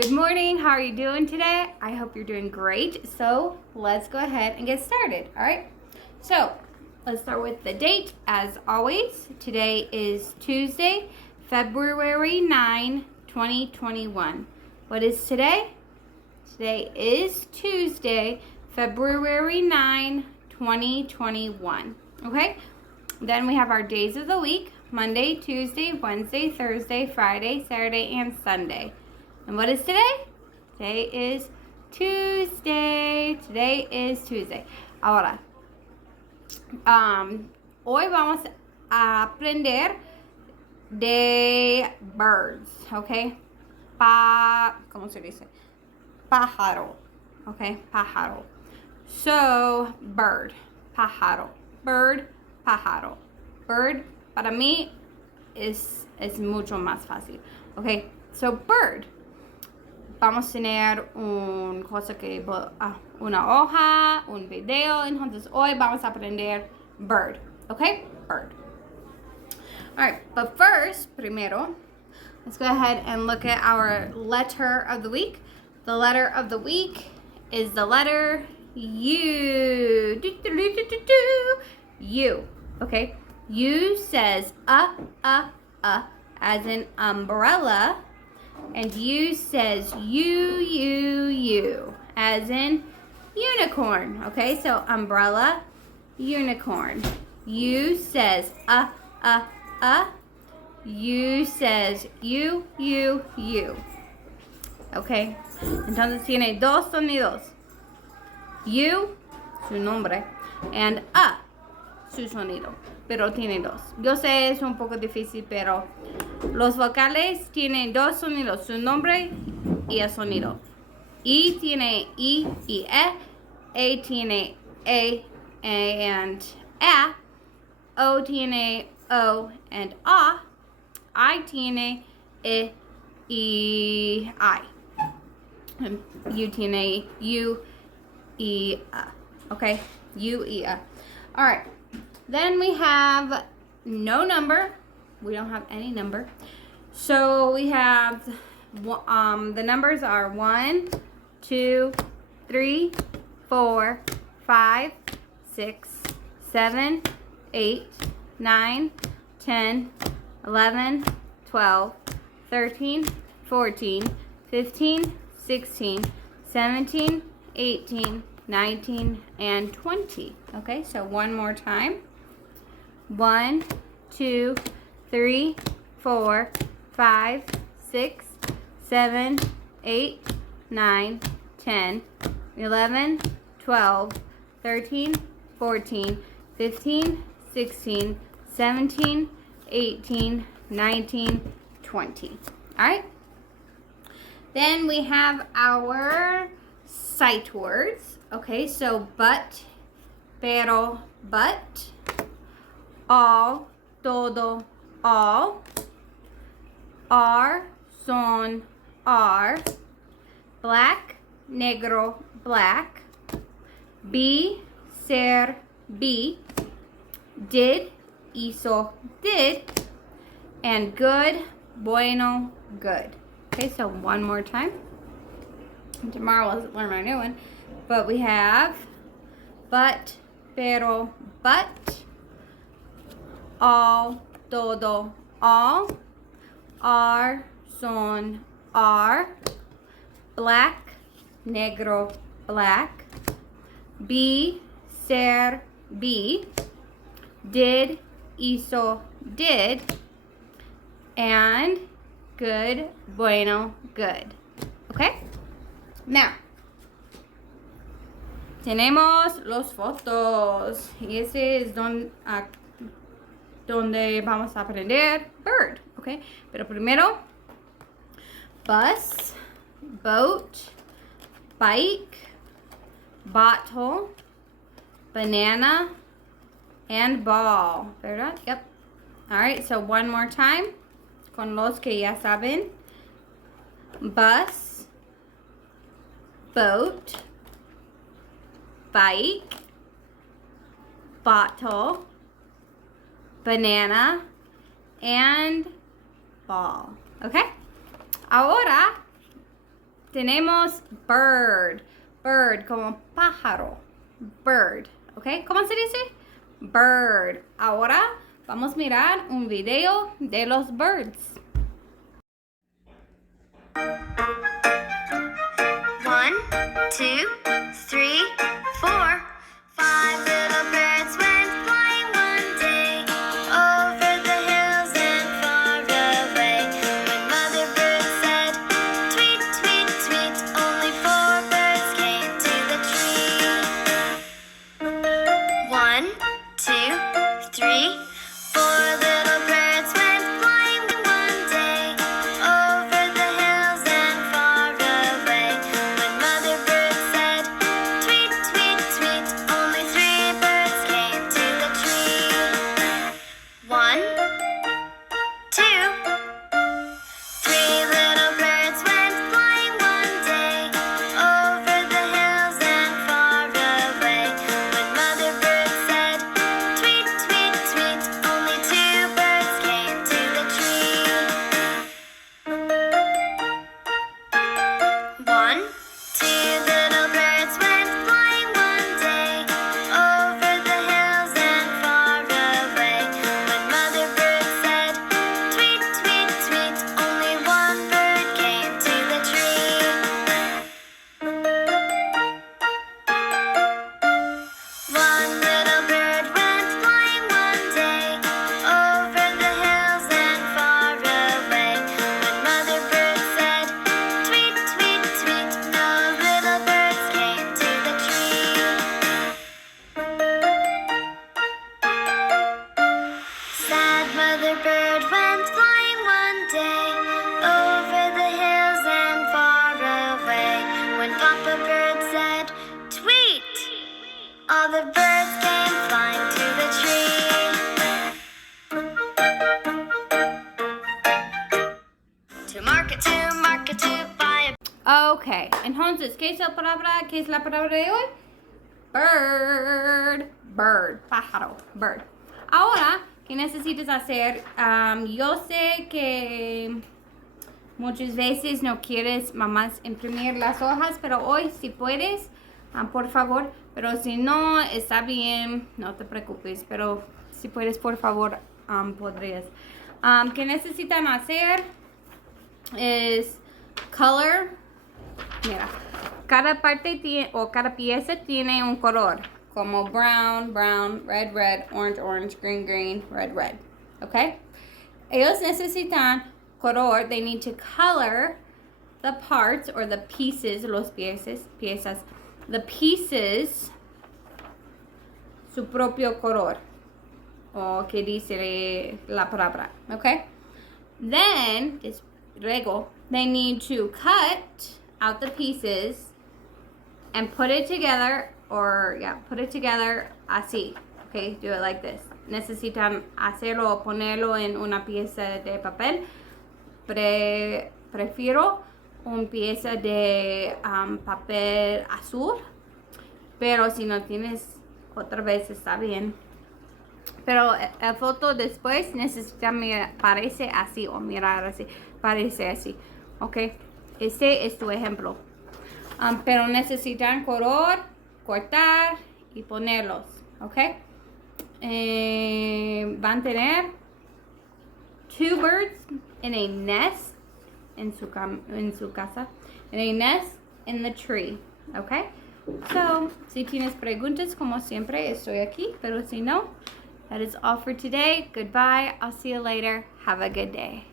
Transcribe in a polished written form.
Good morning. How are you doing today? I hope you're doing great. So let's go ahead and get started. All right. So let's start with the date. As always, today is Tuesday, February 9, 2021. What is today? Today is Tuesday, February 9, 2021. Okay. Then we have our days of the week: Monday, Tuesday, Wednesday, Thursday, Friday, Saturday, and Sunday. And what is today? Today is Tuesday. Today is Tuesday. Ahora, hoy vamos a aprender de birds, okay? ¿Cómo se dice? Pájaro, okay? Pájaro. So, bird, pájaro. Bird, pájaro. Bird, para mí, es mucho más fácil. Okay, so bird. Vamos a tener una hoja, un video. Entonces hoy vamos a aprender bird. Okay? Bird. Alright, but first, primero, let's go ahead and look at our letter of the week. The letter of the week is the letter U. U. Okay? U says as in umbrella. And U says U, as in unicorn. Okay, so umbrella, unicorn. U says U says U. Okay, entonces tiene dos sonidos. U, su nombre, and su sonido. Pero tiene dos. Yo sé, es un poco difícil, pero los vocales tienen dos sonidos, su nombre y el sonido. I tiene I y A tiene A and A, O tiene O and A, I tiene E y I. And U tiene U y A. Okay, U y A. All right. Then we have no number. We don't have any number. So we have, the numbers are 1, 2, 3, 4, 5, 6, 7, 8, 9, 10, 11, 12, 13, 14, 15, 16, 17, 18, 19, and 20. Okay, so one more time. 1, 2, 3, 4, 5, 6, 7, 8, 9, 10, 11, 12, 13, 14, 15, 16, 17, 18, 19, 20. All right. Then we have our sight words. Okay, so but, pero, but, all, todo, all, are, son, are, black, negro, black, be, ser, be, did, hizo, did, and good, bueno, good. Okay, so one more time. Tomorrow we'll learn our new one. But we have but, pero, but, all, todo, all, are, son, are, black, negro, black, be, ser, be, did, hizo, did, and good, bueno, good. Okay? Now, tenemos los fotos. Y ese es donde vamos a aprender bird. Okay? Pero primero, bus, boat, bike, bottle, banana, and ball. ¿Verdad? Yep. All right, so one more time con los que ya saben. Bus, boat, bike, bottle, banana, and ball. Okay? Ahora tenemos bird. Bird, como pájaro. Bird, ¿ok? ¿Cómo se dice? Bird. Ahora vamos a mirar un video de los birds. 1, 2, 3, 4, 5 little birds went flying one day over the hills and far away. When Mother Bird said, tweet, tweet, tweet, only 4 birds came to the tree. 1, 2, 3, 4 little birds went flying one day over the hills and far away. When Mother Bird said, tweet, tweet, tweet, only 3 birds came to the tree. 1, 2, 3 little birds went flying one day over the hills and far away. When Mother Bird said, tweet, tweet, tweet, only 2 birds came to the tree. 1, 2 little birds went flying one day over the hills and far away. When Mother Bird said, tweet, tweet, tweet, only 1 bird came to the tree. 1 little bird went flying one day over the hills and far away. When Mother Bird said, tweet, tweet, tweet, no little birds came to the tree. Sad Mother Bird went flying one day over the hills and far away. When Papa Bird said, tweet, all the birds came flying to the tree. To buy a Ok, entonces, ¿qué es la palabra? ¿Qué es la palabra de hoy? Bird, bird, pájaro, bird. Ahora, ¿qué necesitas hacer? Yo sé que muchas veces no quieres, mamás, imprimir las hojas, pero hoy si puedes, por favor. Pero si no, está bien, no te preocupes. Pero si puedes, por favor, podrías. ¿Qué necesitan hacer? Es color. Mira, cada parte tiene, o cada pieza tiene un color, como brown, brown, red, red, orange, orange, green, green, red, red. ¿Ok? Ellos necesitan color. They need to color the parts or the pieces, los piezas, the pieces, su propio color. O que dice la palabra. ¿Ok? Then, luego, they need to cut out the pieces and put it together, put it together así. Okay, do it like this. Necesitan hacerlo o ponerlo en una pieza de papel. Prefiero una pieza de papel azul, pero si no tienes, otra vez está bien. Pero la foto después necesita mirar, parece así o mirar así, parece así, ¿ok? Este es tu ejemplo. Pero necesitan color, cortar y ponerlos, ¿ok? Van a tener 2 birds in a nest en su casa, in a nest in the tree, ¿ok? So, si tienes preguntas, como siempre, estoy aquí, pero si no, that is all for today. Goodbye. I'll see you later. Have a good day.